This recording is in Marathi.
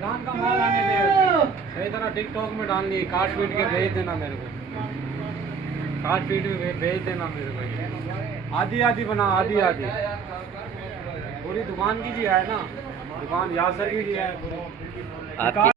पठान का माल आने दे, सही तरह टिकटॉक में डालनी है, काट पीट के भेज देना मेरे को, काट पीट के भेज देना मेरे को, आधी आधी बना, आधी आधी पूरी दुकान की जी है ना, दुकान यासर की जी है पूरी।